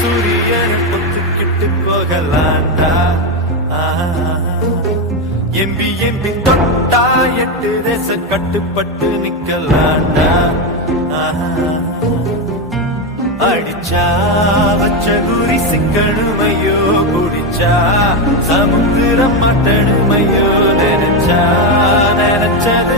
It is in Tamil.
சூரியனை பொத்துக்கிட்டு போகலாண்டா. எம்பி எம்பி தொட்டா 8 தேசம் கட்டுப்பட்டு நிக்கலாண்டா. அடிச்சா வச்ச குறி சிக்கணுமையோ, குடிச்சா சமுத்திரம் மட்டணுமையோ, நினைச்சா நினைச்சது